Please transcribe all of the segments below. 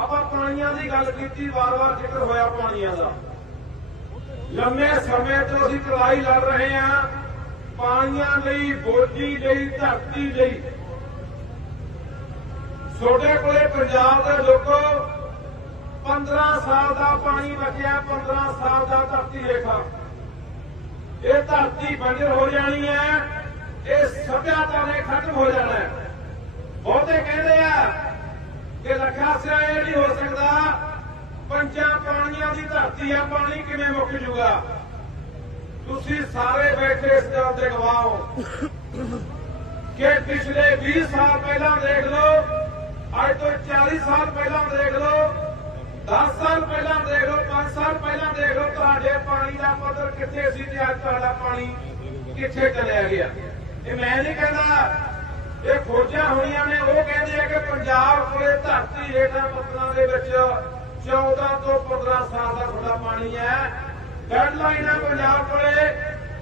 ਆਪਾਂ ਪਾਣੀਆਂ ਦੀ ਗੱਲ ਕੀਤੀ, ਵਾਰ-ਵਾਰ ਜ਼ਿਕਰ ਹੋਇਆ ਪਾਣੀਆਂ ਦਾ। ਲੰਮੇ ਸਮੇਂ ਤੋਂ ਅਸੀਂ ਲੜਾਈ ਲੜ ਰਹੇ ਹਾਂ, ਪਾਣੀਆਂ ਲਈ, ਬੋਲੀ ਲਈ, ਧਰਤੀ ਲਈ। ਛੋਟੇ ਕੋਲੇ ਪੰਜਾਬ ਦੇ ਲੋਕੋ 15 ਸਾਲ ਦਾ ਪਾਣੀ ਬਚਿਆ 15 ਸਾਲ ਦਾ ਧਰਤੀ ਰੇਖਾ। ਇਹ ਧਰਤੀ ਬੰਜਰ ਹੋ ਜਾਣੀ ਹੈ, ਇਹ ਸਭਿਆਤਾ ਨੇ ਖਤਮ ਹੋ ਜਾਣਾ ਹੈ। ਬਹੁਤੇ ਕਹਿੰਦੇ ਆ ਲੱਖਾ ਸਿਆ ਇਹ ਨਹੀਂ ਹੋ ਸਕਦਾ। ਪੰਜਾਂ ਪਾਣੀਆਂ ਦੀ ਧਰਤੀ ਆ, ਪਾਣੀ ਕਿਵੇਂ ਮੁੱਕ ਜੂਗਾ? ਤੁਸੀਂ ਸਾਰੇ ਬੈਠੇ ਇਸ ਗੱਲ ਦੇ ਗਵਾਹ ਹੋ। ਕਿ ਪਿਛਲੇ 20 ਸਾਲ ਪਹਿਲਾਂ ਦੇਖ ਲਓ, ਅੱਜ ਤੋਂ 40 ਸਾਲ ਪਹਿਲਾਂ ਦੇਖ ਲਓ 10 ਸਾਲ ਪਹਿਲਾਂ ਦੇਖ ਲਓ 5 ਸਾਲ ਪਹਿਲਾਂ ਦੇਖ ਲਓ, ਤੁਹਾਡੇ ਪਾਣੀ ਦਾ ਪੱਧਰ ਕਿੱਥੇ ਸੀ ਤੇ ਅੱਜ ਤੁਹਾਡਾ ਪਾਣੀ ਕਿੱਥੇ ਚਲਿਆ ਗਿਆ? ਇਹ ਮੈਂ ਨਹੀਂ ਕਹਿੰਦਾ ਇਹ ਖੋਜਾਂ ਹੋਈਆਂ ਨੇ, ਉਹ ਕਹਿੰਦੇ ਆ ਕਿ ਪੰਜਾਬ ਕੋਲੇ ਧਰਤੀ ਹੇਠਾਂ ਪੱਤਰਾਂ ਦੇ ਵਿੱਚ 14 ਤੋਂ 15 ਸਾਲ ਦਾ ਤੁਹਾਡਾ ਪਾਣੀ ਹੈ। ਡੈਡਲਾਈਨ ਹੈ ਪੰਜਾਬ ਕੋਲੇ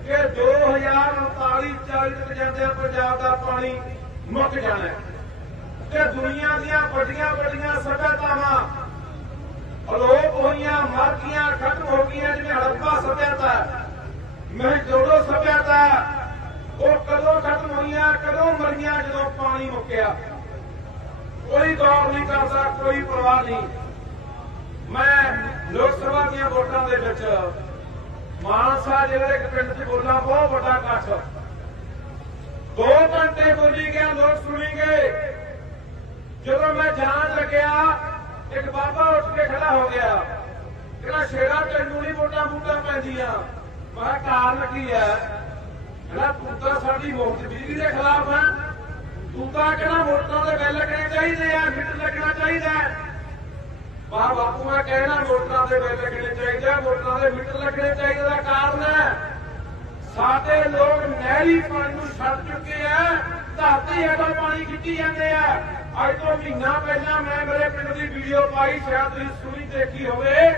ਕਿ 2039 40 ਤੱਕ ਜਾਂਦੇ ਪੰਜਾਬ ਦਾ ਪਾਣੀ ਮੁੱਕ ਜਾਣਾ ਹੈ। ਤੇ ਦੁਨੀਆ ਦੀਆਂ ਵੱਡੀਆਂ ਵੱਡੀਆਂ ਸਭਿਅਤਾਵਾਂ ਅਲੋਪ ਹੋਈਆਂ ਮਰ ਗਈਆਂ ਖਤਮ ਹੋ ਗਈਆਂ, ਜਿਵੇਂ ਹੜੱਪਾ ਸਭਿਅਤਾ ਮਹਿਜੋੜੋ ਸਭਿਅਤਾ ਉਹ ਕਦੋਂ ਜਦੋਂ ਪਾਣੀ ਮੁੱਕਿਆ। ਕੋਈ ਗੌਰ ਨਹੀਂ ਕਰਦਾ, ਕੋਈ ਪਰਵਾਹ ਨਹੀਂ। ਮੈਂ ਲੋਕ ਸਭਾ ਦੀਆਂ ਵੋਟਾਂ ਦੇ ਵਿੱਚ ਮਾਨਸਾ ਜ਼ਿਲ੍ਹੇ ਦੇ ਇੱਕ ਪਿੰਡ 'ਚ ਬੋਲਾਂ, ਬਹੁਤ ਵੱਡਾ ਇਕੱਠ। ਦੋ ਘੰਟੇ ਬੋਲੀ ਗਿਆ ਲੋਕ ਸੁਣੀ ਗਏ। ਜਦੋਂ ਮੈਂ ਜਾਣ ਲੱਗਿਆ, ਇੱਕ ਬਾਬਾ ਉੱਠ ਕੇ ਖੜਾ ਹੋ ਗਿਆ। ਕਹਿੰਦਾ ਸ਼ੇਰਾ ਤੈਨੂੰ ਨਹੀਂ ਵੋਟਾਂ ਵੋਟਾਂ ਪੈਂਦੀਆਂ। ਮੈਂ ਕਿਹਾ, ਕਾਰਨ ਕੀ ਹੈ? ਕਹਿੰਦਾ ਤੂੰ ਸਾਡੀ ਮੁਫਤ ਬਿਜਲੀ ਦੇ ਖਿਲਾਫ ਹੈ ਤੂੰ ਤਾਂ ਕਹਿੰਦਾ ਦੇ ਬਿੱਲ ਲੱਗਣੇ ਚਾਹੀਦੇ ਆ ਫਿੱਟ ਲੱਗਣਾ ਚਾਹੀਦਾ ਹੈ। ਬਾਹਰ ਬਾਪੂ, ਮੈਂ ਕਹਿਣਾ ਵੋਟਾਂ ਦੇ ਬਿੱਲ ਲੱਗਣੇ ਚਾਹੀਦੇ ਆ ਵੋਟਾਂ ਦੇ ਮੀਟਰ ਲੱਗਣੇ ਚਾਹੀਦੇ ਦਾ ਕਾਰਨ ਹੈ, ਸਾਡੇ ਲੋਕ ਨਹਿਰੀ ਪਾਣੀ ਨੂੰ ਛੱਡ ਚੁੱਕੇ ਆ ਧਰਤੀ ਹੇਠੋਂ ਪਾਣੀ ਖਿੱਚੀ ਜਾਂਦੇ ਆ। ਅੱਜ ਤੋਂ ਮਹੀਨਾ ਪਹਿਲਾਂ ਮੈਂ ਮੇਰੇ ਪਿੰਡ ਦੀ ਵੀਡੀਓ ਪਾਈ, ਸ਼ਾਇਦ ਤੁਸੀਂ ਸੁਣੀ ਦੇਖੀ ਹੋਵੇ,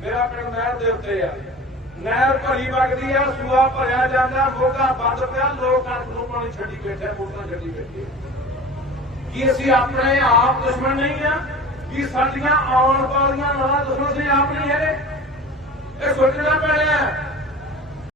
ਮੇਰਾ ਪਿੰਡ ਨਹਿਰ ਦੇ ਉੱਤੇ ਆ। ਨਹਿਰ ਭਰੀ ਵਗਦੀ ਆ, ਸੂਆ ਭਰਿਆ ਜਾਂਦਾ ਮੋਗਾ ਬੰਦ ਪਿਆ, ਲੋਕ ਕਣਕ ਨੂੰ ਪਾਣੀ ਛੱਡੀ ਬੈਠੇ ਮੋਟਰਾਂ ਛੱਡੀ ਬੈਠੇ ਕੀ ਅਸੀਂ ਆਪਣੇ ਆਪ ਦੁਸ਼ਮਣ ਨਹੀਂ ਆ? ਕੀ ਸਾਡੀਆਂ ਆਉਣ ਵਾਲੀਆਂ ਨਾਲ ਦੁਸ਼ਮਣ ਸੀ ਆਪ ਨਹੀਂ ਹੈਗੇ ਇਹ ਸੋਚਣਾ ਪੈਣਾ